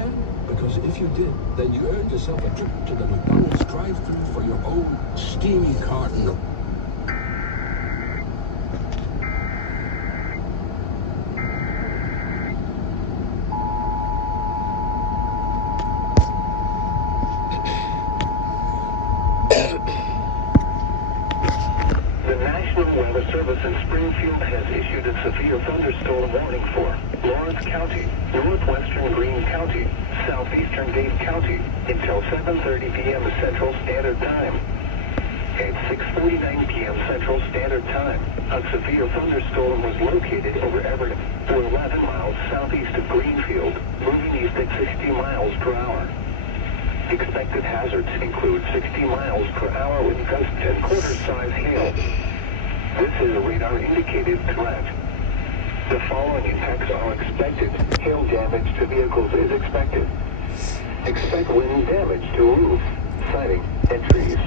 that? Because if you did, then you earned yourself a trip to the McDonald's drive-thru for your own steamy carton of... The National Weather Service in Springfield has issued a severe thunderstorm warning for Lawrence County, northwestern Greene County, southeastern Dade County until 7:30 p.m. Central Standard Time. At 6:49 p.m. Central Standard Time, a severe thunderstorm was located over Everett, 11 miles southeast of Greenfield, moving east at 60 miles per hour. Expected hazards include 60 miles per hour with gusts and quarter-size hail. This is a radar-indicated threat. The following impacts are expected. Hail damage to vehicles is expected. Expect wind damage to roofs, siding, and trees.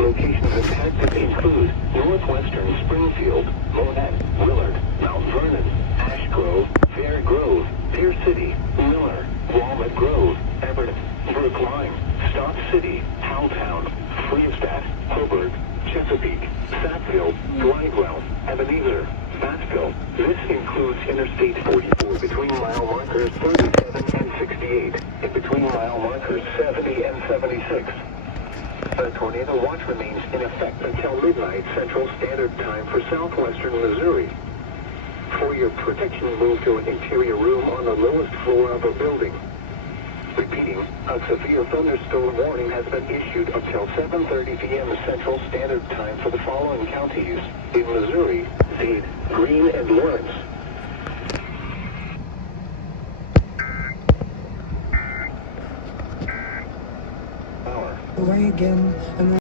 Locations impacted include northwestern Springfield, Monette, Willard, Mount Vernon, Ash Grove, Fair Grove, Pierce City, Miller, Walnut Grove, Everett, Brookline, Stock City, Howtown, Freestadt, Hobart, Chesapeake, Sackville, Glidewell, Ebenezer, Battsville. This includes Interstate 44 between mile markers 37 and 68, and between mile markers 70 and 76. A tornado watch remains in effect until midnight Central Standard Time for southwestern Missouri. For your protection, move to an interior room on the lowest floor of a building. Repeating, a severe thunderstorm warning has been issued until 7:30 p.m. Central Standard Time for the following counties in Missouri: Dade, Greene, and Lawrence. Away again, and